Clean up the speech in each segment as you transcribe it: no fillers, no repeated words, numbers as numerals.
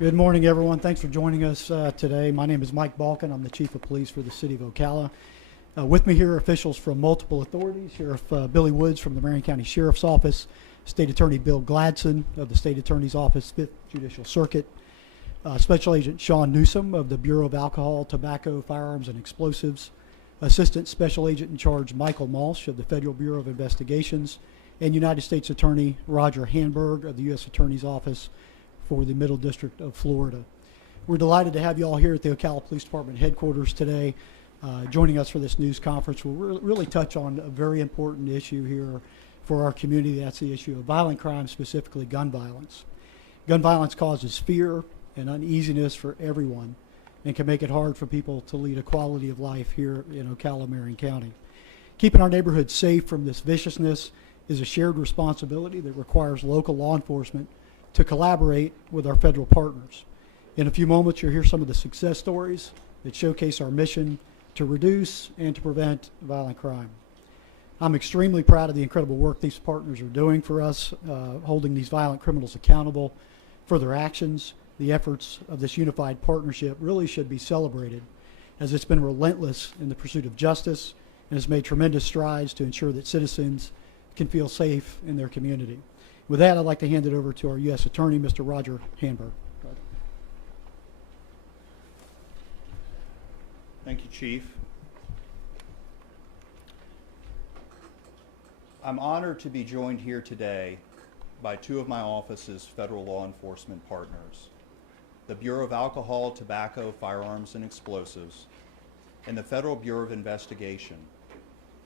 Good morning, everyone. Thanks for joining us today. My name is Mike Balkin. I'm the Chief of Police for the City of Ocala. With me here are officials from multiple authorities. Sheriff Billy Woods from the Marion County Sheriff's Office, State Attorney Bill Gladson of the State Attorney's Office, 5th Judicial Circuit, Special Agent Sean Newsom of the Bureau of Alcohol, Tobacco, Firearms, and Explosives, Assistant Special Agent in Charge Michael Malsh of the Federal Bureau of Investigations, and United States Attorney Roger Hanberg of the U.S. Attorney's Office for the Middle District of Florida. We're delighted to have you all here at the Ocala Police Department headquarters today. Joining us for this news conference, we'll really touch on a very important issue here for our community. That's the issue of violent crime, specifically gun violence. Gun violence causes fear and uneasiness for everyone and can make it hard for people to lead a quality of life here in Ocala, Marion County. Keeping our neighborhoods safe from this viciousness is a shared responsibility that requires local law enforcement to collaborate with our federal partners. In a few moments, you'll hear some of the success stories that showcase our mission to reduce and to prevent violent crime. I'm extremely proud of the incredible work these partners are doing for us, holding these violent criminals accountable for their actions. The efforts of this unified partnership really should be celebrated, as it's been relentless in the pursuit of justice and has made tremendous strides to ensure that citizens can feel safe in their community. With that, I'd like to hand it over to our U.S. Attorney, Mr. Roger Hanberg. Thank you, Chief. I'm honored to be joined here today by two of my office's federal law enforcement partners, the Bureau of Alcohol, Tobacco, Firearms, and Explosives, and the Federal Bureau of Investigation,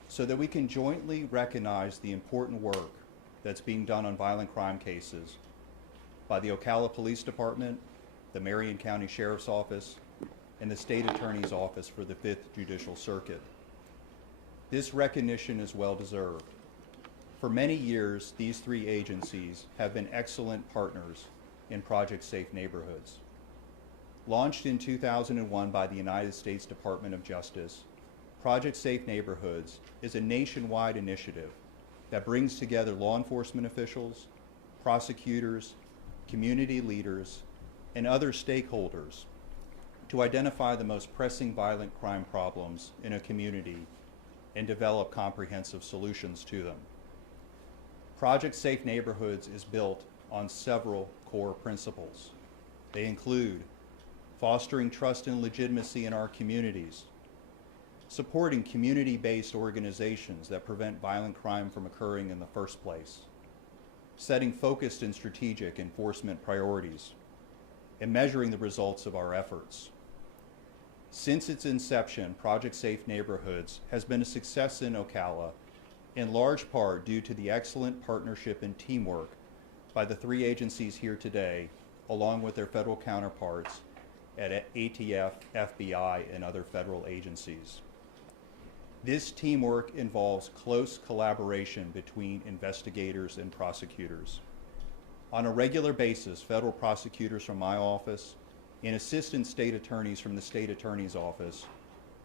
so that we can jointly recognize the important work that's being done on violent crime cases by the Ocala Police Department, the Marion County Sheriff's Office, and the State Attorney's Office for the 5th Judicial Circuit. This recognition is well deserved. For many years, these three agencies have been excellent partners in Project Safe Neighborhoods. Launched in 2001 by the United States Department of Justice, Project Safe Neighborhoods is a nationwide initiative that brings together law enforcement officials, prosecutors, community leaders, and other stakeholders to identify the most pressing violent crime problems in a community and develop comprehensive solutions to them. Project Safe Neighborhoods is built on several core principles. They include fostering trust and legitimacy in our communities, supporting community-based organizations that prevent violent crime from occurring in the first place, setting focused and strategic enforcement priorities, and measuring the results of our efforts. Since its inception, Project Safe Neighborhoods has been a success in Ocala, in large part due to the excellent partnership and teamwork by the three agencies here today, along with their federal counterparts at ATF, FBI, and other federal agencies. This teamwork involves close collaboration between investigators and prosecutors. On a regular basis, federal prosecutors from my office and assistant state attorneys from the State Attorney's Office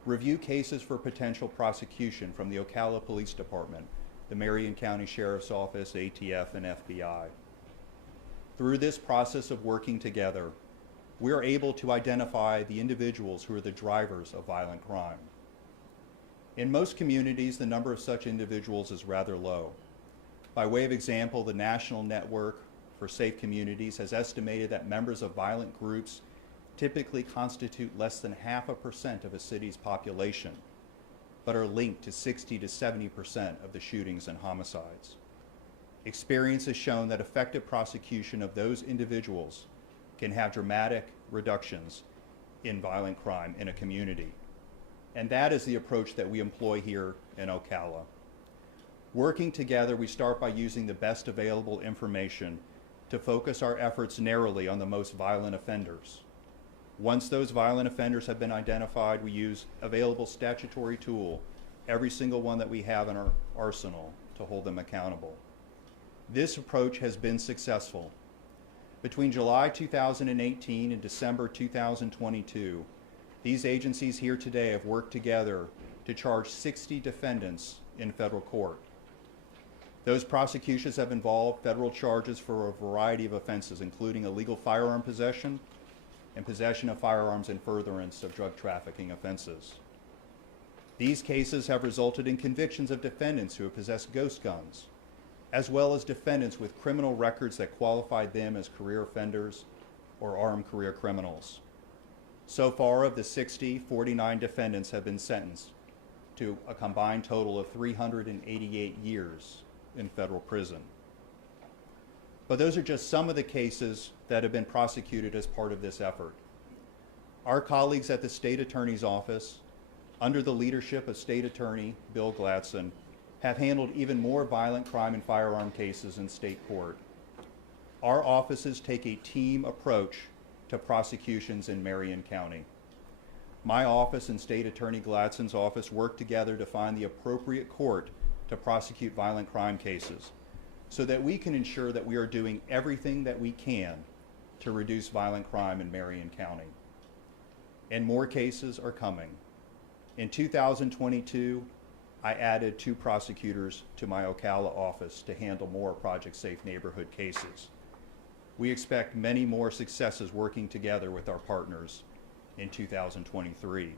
review cases for potential prosecution from the Ocala Police Department, the Marion County Sheriff's Office, ATF, and FBI. Through this process of working together, we are able to identify the individuals who are the drivers of violent crime. In most communities, the number of such individuals is rather low. By way of example, the National Network for Safe Communities has estimated that members of violent groups typically constitute less than 0.5% of a city's population, but are linked to 60 to 70% of the shootings and homicides. Experience has shown that effective prosecution of those individuals can have dramatic reductions in violent crime in a community. And that is the approach that we employ here in Ocala. Working together, we start by using the best available information to focus our efforts narrowly on the most violent offenders. Once those violent offenders have been identified, we use available statutory tool, every single one that we have in our arsenal, to hold them accountable. This approach has been successful. Between July 2018 and December 2022, these agencies here today have worked together to charge 60 defendants in federal court. Those prosecutions have involved federal charges for a variety of offenses, including illegal firearm possession, and possession of firearms in furtherance of drug trafficking offenses. These cases have resulted in convictions of defendants who have possessed ghost guns, as well as defendants with criminal records that qualified them as career offenders or armed career criminals. So far, of the 60, 49 defendants have been sentenced to a combined total of 388 years in federal prison. But those are just some of the cases that have been prosecuted as part of this effort. Our colleagues at the State Attorney's Office, under the leadership of State Attorney Bill Gladson, have handled even more violent crime and firearm cases in state court. Our offices take a team approach to prosecutions in Marion County. My office and State Attorney Gladson's office work together to find the appropriate court to prosecute violent crime cases, so that we can ensure that we are doing everything that we can to reduce violent crime in Marion County. And more cases are coming. In 2022, I added 2 prosecutors to my Ocala office to handle more Project Safe Neighborhood cases. We expect many more successes working together with our partners in 2023.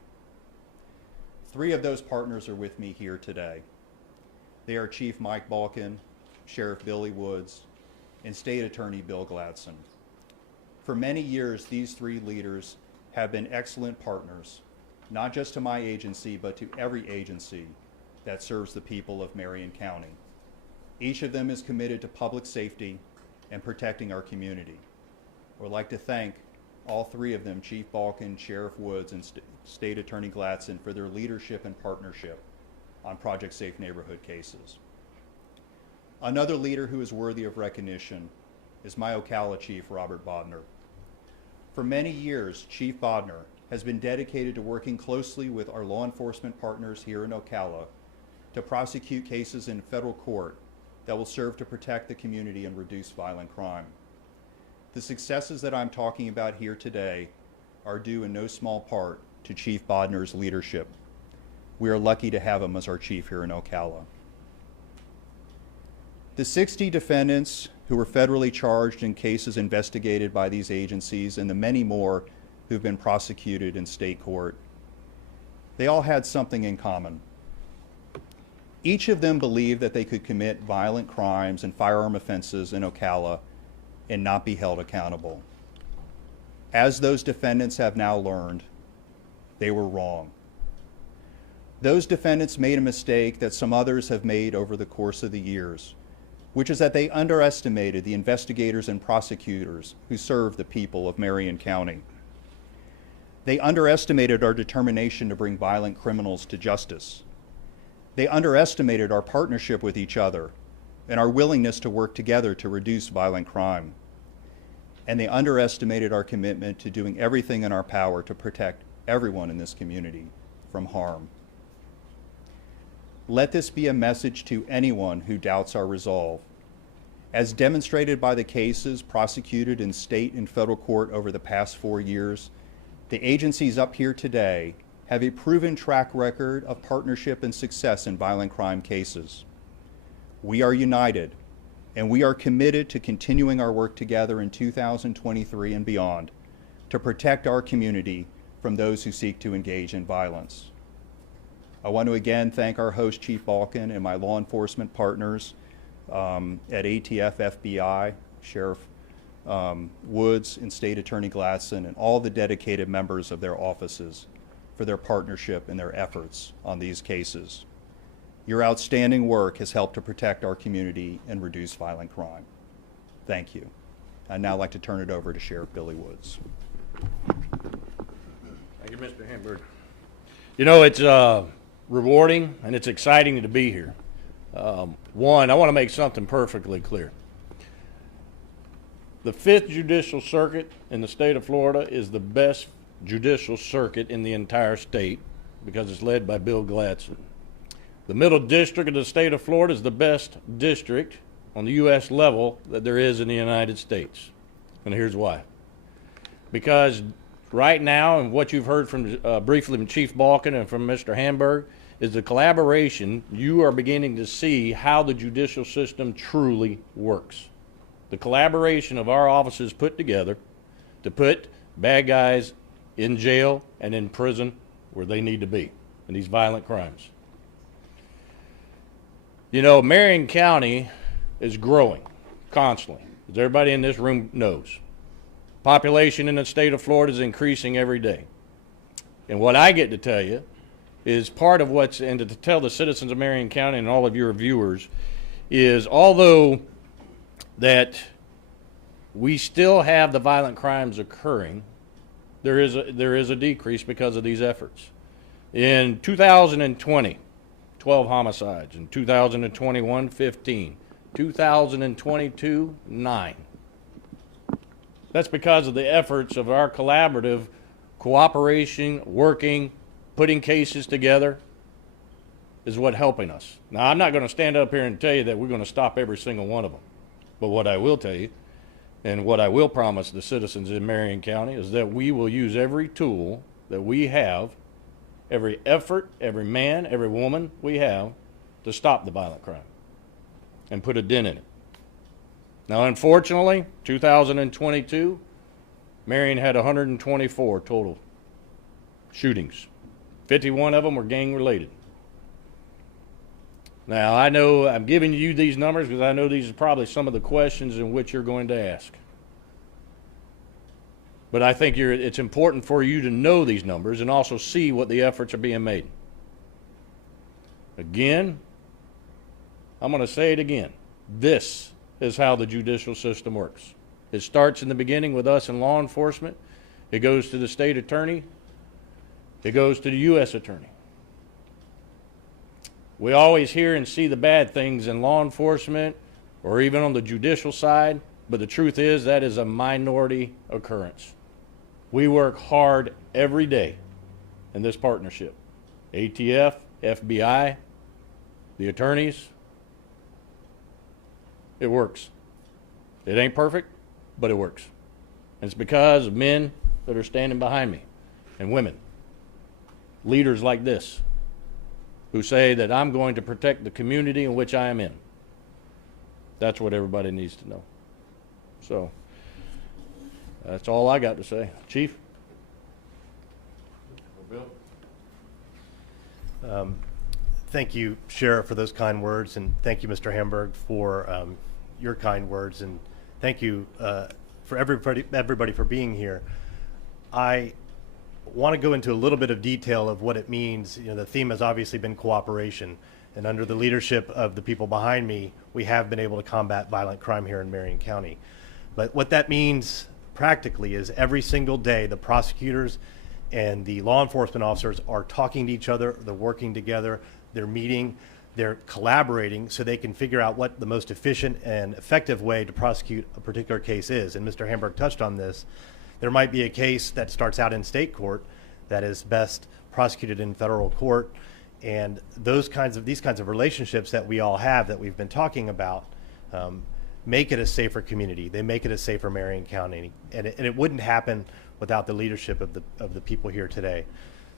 3 of those partners are with me here today. They are Chief Mike Balkin, Sheriff Billy Woods, and State Attorney Bill Gladson. For many years, these 3 leaders have been excellent partners, not just to my agency, but to every agency that serves the people of Marion County. Each of them is committed to public safety and protecting our community. I would like to thank all 3 of them, Chief Balkin, Sheriff Woods, and State Attorney Gladson, for their leadership and partnership on Project Safe Neighborhood cases. Another leader who is worthy of recognition is my Ocala Chief, Robert Bodner. For many years, Chief Bodner has been dedicated to working closely with our law enforcement partners here in Ocala to prosecute cases in federal court that will serve to protect the community and reduce violent crime. The successes that I'm talking about here today are due in no small part to Chief Bodner's leadership. We are lucky to have him as our chief here in Ocala. The 60 defendants who were federally charged in cases investigated by these agencies, and the many more who've been prosecuted in state court, they all had something in common. Each of them believed that they could commit violent crimes and firearm offenses in Ocala and not be held accountable. As those defendants have now learned, they were wrong. Those defendants made a mistake that some others have made over the course of the years, which is that they underestimated the investigators and prosecutors who serve the people of Marion County. They underestimated our determination to bring violent criminals to justice. They underestimated our partnership with each other and our willingness to work together to reduce violent crime. And they underestimated our commitment to doing everything in our power to protect everyone in this community from harm. Let this be a message to anyone who doubts our resolve. As demonstrated by the cases prosecuted in state and federal court over the past 4 years, the agencies up here today have a proven track record of partnership and success in violent crime cases. We are united, and we are committed to continuing our work together in 2023 and beyond to protect our community from those who seek to engage in violence. I want to again thank our host, Chief Balkin, and my law enforcement partners at ATF, FBI, Sheriff Woods, and State Attorney Gladson, and all the dedicated members of their offices for their partnership and their efforts on these cases. Your outstanding work has helped to protect our community and reduce violent crime. Thank you. I'd now like to turn it over to Sheriff Billy Woods. Thank you, Mr. Hamburg. You know, it's rewarding and it's exciting to be here. One, I want to make something perfectly clear. The 5th Judicial Circuit in the state of Florida is the best judicial circuit in the entire state because it's led by Bill Gladson. The Middle District of the state of Florida is the best district on the U.S. level that there is in the United States. And here's why. Because right now, and what you've heard from briefly from Chief Balkin and from Mr. Hamburg, is the collaboration. You are beginning to see how the judicial system truly works. The collaboration of our offices put together to put bad guys in jail and in prison where they need to be in these violent crimes. You know, Marion County is growing constantly, as everybody in this room knows. Population in the state of Florida is increasing every day. And what I get to tell you is part of what's, and to tell the citizens of Marion County and all of your viewers, is although that we still have the violent crimes occurring, there is a decrease because of these efforts. In 2020, 12 homicides. In 2021, 15. 2022, 9. That's because of the efforts of our collaborative cooperation, working, putting cases together is what helping us. Now, I'm not going to stand up here and tell you that we're going to stop every single one of them. But what I will tell you, and what I will promise the citizens in Marion County, is that we will use every tool that we have, every effort, every man, every woman we have to stop the violent crime and put a dent in it. Now, unfortunately, 2022, Marion had 124 total shootings. 51 of them were gang-related. Now, I know I'm giving you these numbers because I know these are probably some of the questions in which you're going to ask. But I think it's important for you to know these numbers and also see what the efforts are being made. Again, I'm going to say it again. This is how the judicial system works. It starts in the beginning with us in law enforcement. It goes to the state attorney. It goes to the U.S. attorney. We always hear and see the bad things in law enforcement or even on the judicial side, but the truth is that is a minority occurrence. We work hard every day in this partnership. ATF, FBI, the attorneys. It works. It ain't perfect, but it works. And it's because of men that are standing behind me and women, leaders like this, who say that I'm going to protect the community in which I am in. That's what everybody needs to know. So, that's all I got to say. Chief? Bill? Thank you, Sheriff, for those kind words, and thank you, Mr. Hamburg, for your kind words, and thank you for everybody for being here. I want to go into a little bit of detail of what it means. You know, the theme has obviously been cooperation, and under the leadership of the people behind me, we have been able to combat violent crime here in Marion County. But what that means practically is every single day the prosecutors and the law enforcement officers are talking to each other, they're working together, they're meeting, they're collaborating so they can figure out what the most efficient and effective way to prosecute a particular case is. And Mr. Hamburg touched on this. There might be a case that starts out in state court that is best prosecuted in federal court, and these kinds of relationships that we all have that we've been talking about make it a safer community. They make it a safer Marion County, and it wouldn't happen without the leadership of the people here today.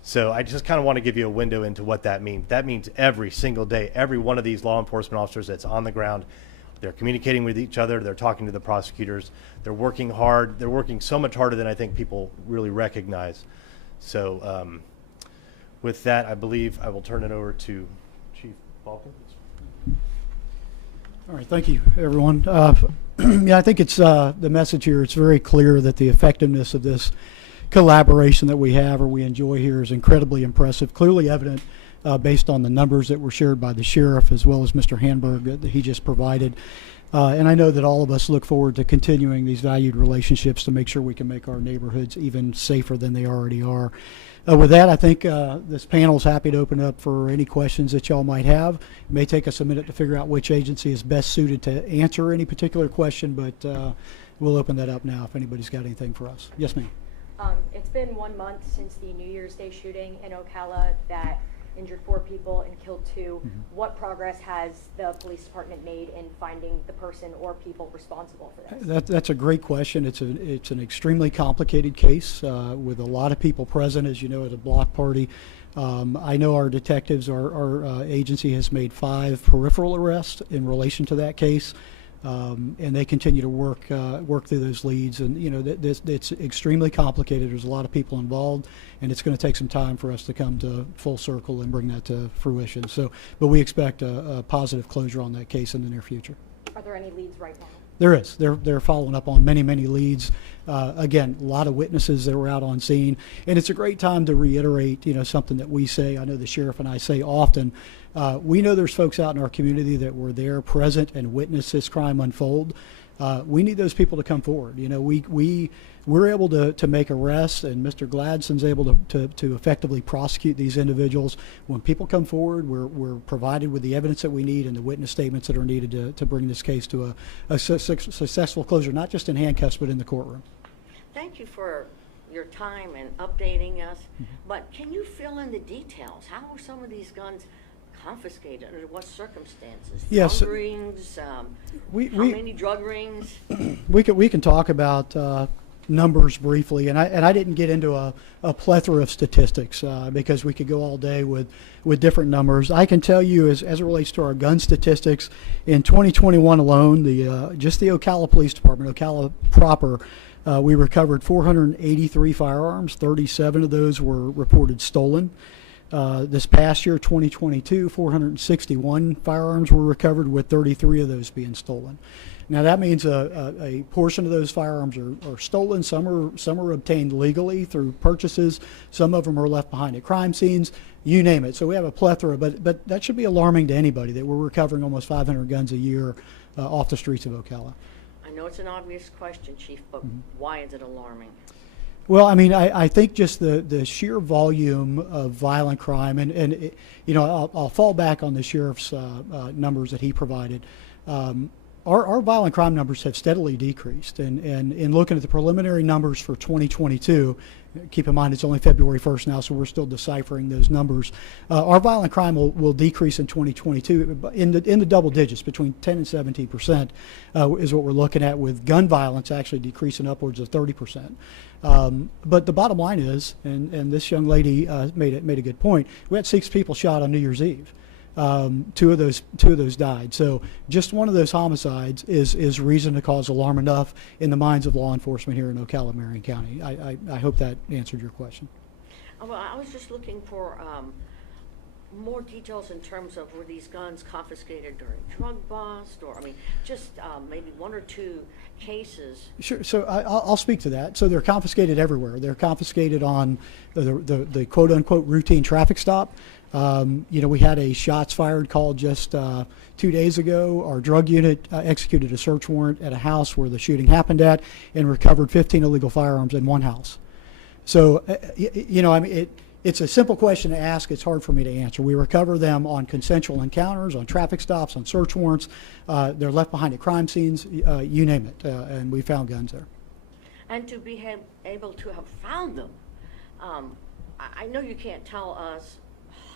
So I just kind of want to give you a window into what that means. That means every single day, every one of these law enforcement officers that's on the ground, they're communicating with each other, they're talking to the prosecutors, they're working hard, they're working so much harder than I think people really recognize. So with that, I believe I will turn it over to Chief Balkin. All right, thank you, everyone. Yeah, I think it's the message here. It's very clear that the effectiveness of this collaboration that we have or we enjoy here is incredibly impressive, clearly evident based on the numbers that were shared by the sheriff as well as Mr. Hamburg that he just provided. And I know that all of us look forward to continuing these valued relationships to make sure we can make our neighborhoods even safer than they already are. With that, I think this panel is happy to open up for any questions that y'all might have. It may take us a minute to figure out which agency is best suited to answer any particular question, but we'll open that up now if anybody's got anything for us. Yes, ma'am. It's been 1 month since the New Year's Day shooting in Ocala that injured 4 people and killed 2. Mm-hmm. What progress has the police department made in finding the person or people responsible for this? That's a great question. It's an extremely complicated case with a lot of people present, as you know, at a block party. I know our detectives, our agency has made 5 peripheral arrests in relation to that case. and they continue to work through those leads. And it's extremely complicated. There's a lot of people involved, and it's going to take some time for us to come to full circle and bring that to fruition. But we expect a positive closure on that case in the near future. Are there any leads right now? There is. They're following up on many leads. Again, a lot of witnesses that were out on scene, and it's a great time to reiterate, something that we say. I know the sheriff and I say often. We know there's folks out in our community that were there, present, and witnessed this crime unfold. We need those people to come forward. We're able to make arrests, and Mr. Gladson's able to effectively prosecute these individuals. When people come forward, we're provided with the evidence that we need and the witness statements that are needed to bring this case to a successful closure, not just in handcuffs, but in the courtroom. Thank you for your time and updating us, but can you fill in the details? How were some of these guns confiscated? Under what circumstances? Yes. Drug rings? How many drug rings? We can talk about numbers briefly, and I didn't get into a plethora of statistics because we could go all day with different numbers. I can tell you, as it relates to our gun statistics, in 2021 alone, just the Ocala Police Department, Ocala proper, we recovered 483 firearms. 37 of those were reported stolen. This past year, 2022, 461 firearms were recovered, with 33 of those being stolen. Now that means a portion of those firearms are stolen. Some are obtained legally through purchases. Some of them are left behind at crime scenes. You name it. So we have a plethora, but that should be alarming to anybody that we're recovering almost 500 guns a year off the streets of Ocala. I know it's an obvious question, Chief, but why is it alarming? Well, I mean, I think just the sheer volume of violent crime, and I'll fall back on the sheriff's numbers that he provided. Our violent crime numbers have steadily decreased, and in looking at the preliminary numbers for 2022, keep in mind it's only February 1st now, so we're still deciphering those numbers. Our violent crime will decrease in 2022 in the double digits, between 10 and 17% is what we're looking at, with gun violence actually decreasing upwards of 30%. But the bottom line is, and this young lady made a good point, we had 6 people shot on New Year's Eve. Two of those died. So just one of those homicides is reason to cause alarm enough in the minds of law enforcement here in Ocala, Marion County. I hope that answered your question. Well, I was just looking for more details in terms of were these guns confiscated during drug bust, or just maybe 1 or 2 cases. Sure. So I'll speak to that. So they're confiscated everywhere. They're confiscated on the quote unquote routine traffic stop. We had a shots fired call just 2 days ago. Our drug unit executed a search warrant at a house where the shooting happened at and recovered 15 illegal firearms in one house. So, it's a simple question to ask. It's hard for me to answer. We recover them on consensual encounters, on traffic stops, on search warrants. They're left behind at crime scenes, you name it, and we found guns there. And to be able to have found them, I know you can't tell us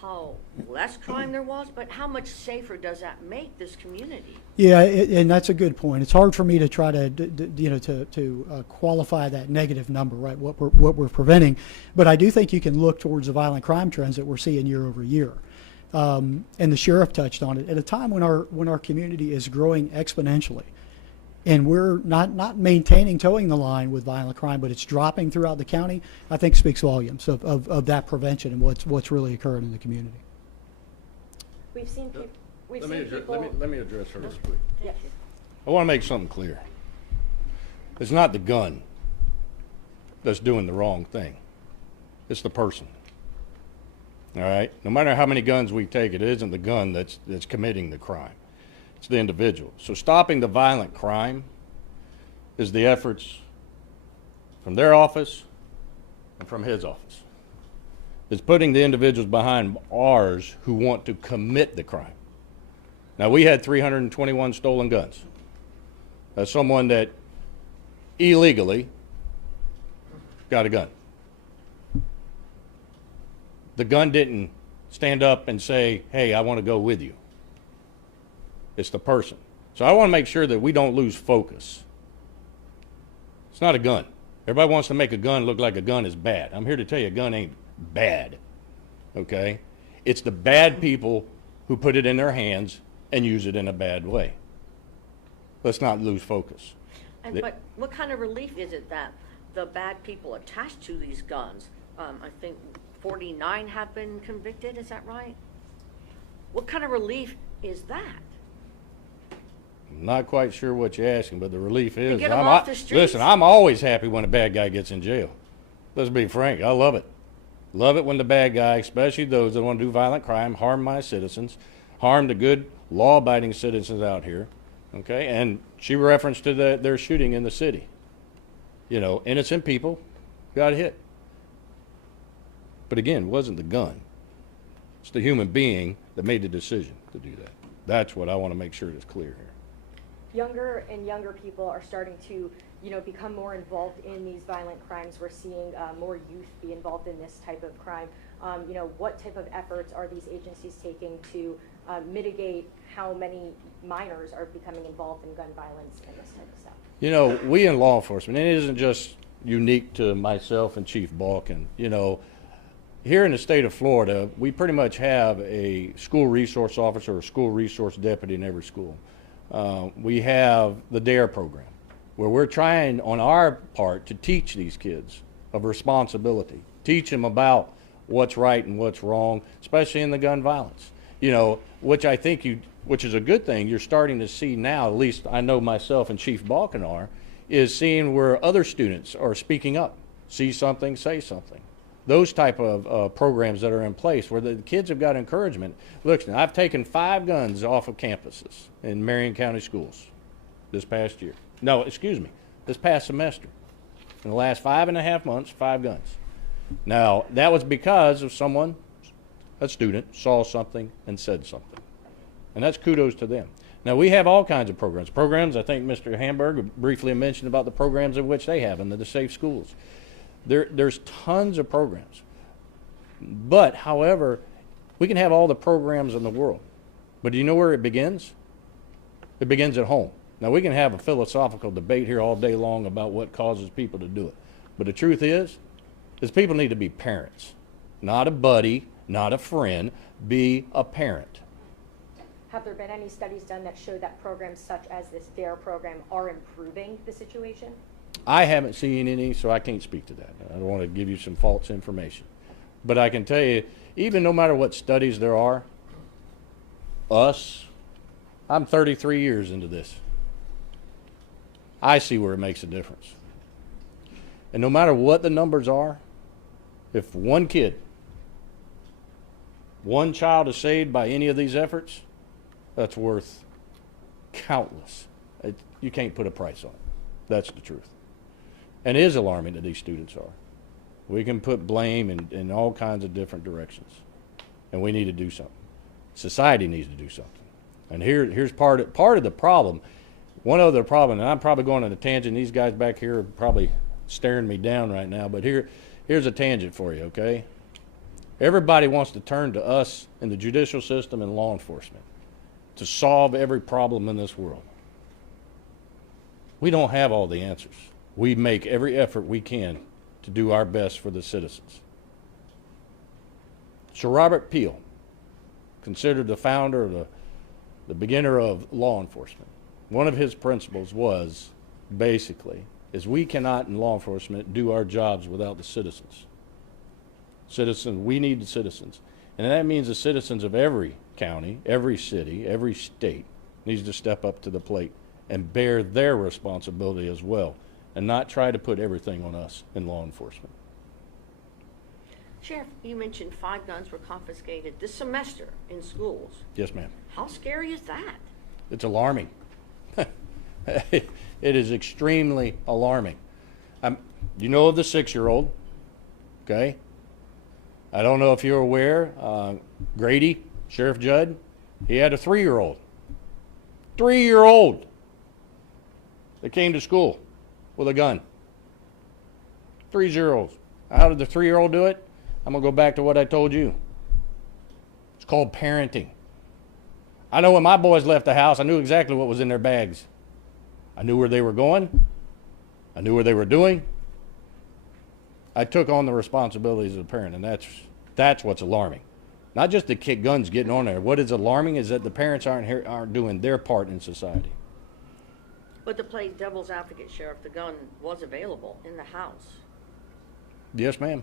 how less crime there was, but how much safer does that make this community? Yeah, and that's a good point. It's hard for me to try to qualify that negative number, right? What we're preventing, but I do think you can look towards the violent crime trends that we're seeing year over year, and the sheriff touched on it at a time when our community is growing exponentially. And we're not maintaining, towing the line with violent crime, but it's dropping throughout the county. I think speaks volumes of that prevention and what's really occurring in the community. We've seen people. Let me address her real quick. Thank you. I want to make something clear. It's not the gun that's doing the wrong thing. It's the person. All right? No matter how many guns we take, it isn't the gun that's committing the crime. It's the individual. So stopping the violent crime is the efforts from their office and from his office. It's putting the individuals behind ours who want to commit the crime. Now, we had 321 stolen guns. That's someone that illegally got a gun. The gun didn't stand up and say, hey, I want to go with you. It's the person. So I want to make sure that we don't lose focus. It's not a gun. Everybody wants to make a gun look like a gun is bad. I'm here to tell you a gun ain't bad, okay? It's the bad people who put it in their hands and use it in a bad way. Let's not lose focus. And, but what kind of relief is it that the bad people attached to these guns, I think 49 have been convicted, is that right? What kind of relief is that? I'm not quite sure what you're asking, but the relief is, get 'em off the streets. listen, I'm always happy when a bad guy gets in jail. Let's be frank, I love it. Love it when the bad guy, especially those that want to do violent crime, harm my citizens, harm the good law-abiding citizens out here, okay? And she referenced to their shooting in the city. You know, innocent people got hit. But again, it wasn't the gun. It's the human being that made the decision to do that. That's what I want to make sure is clear here. Younger and younger people are starting to, become more involved in these violent crimes. We're seeing more youth be involved in this type of crime. What type of efforts are these agencies taking to mitigate how many minors are becoming involved in gun violence and this type of stuff? You know, we in law enforcement, and it isn't just unique to myself and Chief Balkin, here in the state of Florida, we pretty much have a school resource officer or school resource deputy in every school. We have the DARE program, where we're trying on our part to teach these kids of responsibility, teach them about what's right and what's wrong, especially in the gun violence. Which I think which is a good thing you're starting to see now, at least I know myself and Chief Balkin are, is seeing where other students are speaking up, see something, say something. Those type of programs that are in place where the kids have got encouragement. Look, I've taken 5 guns off of campuses in Marion County schools this past year. No, excuse me, this past semester. In the last 5.5 months, 5 guns. Now, that was because of someone, a student, saw something and said something. And that's kudos to them. Now, we have all kinds of programs. Programs, I think Mr. Hamburg briefly mentioned about the programs in which they have in the safe schools. There's tons of programs. But, however, we can have all the programs in the world. But do you know where it begins? It begins at home. Now, we can have a philosophical debate here all day long about what causes people to do it. But the truth is people need to be parents. Not a buddy, not a friend. Be a parent. Have there been any studies done that show that programs such as this DARE program are improving the situation? I haven't seen any, so I can't speak to that. I don't want to give you some false information. But I can tell you, even no matter what studies there are, I'm 33 years into this. I see where it makes a difference. And no matter what the numbers are, if one child is saved by any of these efforts, that's worth countless. You can't put a price on it. That's the truth. And it is alarming that these students are. We can put blame in all kinds of different directions. And we need to do something. Society needs to do something. And here's part of the problem. One other problem, and I'm probably going on a tangent. These guys back here are probably staring me down right now, but here's a tangent for you, okay? Everybody wants to turn to us in the judicial system and law enforcement to solve every problem in this world. We don't have all the answers. We make every effort we can to do our best for the citizens. Sir Robert Peel, considered the founder, the beginner of law enforcement, one of his principles was basically is we cannot in law enforcement do our jobs without the citizens. We need the citizens. And that means the citizens of every county, every city, every state needs to step up to the plate and bear their responsibility as well, and not try to put everything on us in law enforcement. Sheriff, you mentioned 5 guns were confiscated this semester in schools. Yes, ma'am. How scary is that? It's alarming. It is extremely alarming. You know of the 6-year-old, okay? I don't know if you're aware, Grady, Sheriff Judd, he had a 3-year-old. 3-year-old that came to school with a gun. 3-year-olds. How did the 3-year-old do it? I'm going to go back to what I told you. It's called parenting. I know when my boys left the house, I knew exactly what was in their bags. I knew where they were going. I knew what they were doing. I took on the responsibilities of a parent, and that's what's alarming. Not just the guns getting on there. What is alarming is that the parents aren't doing their part in society. But to play devil's advocate, Sheriff, the gun was available in the house. Yes, ma'am.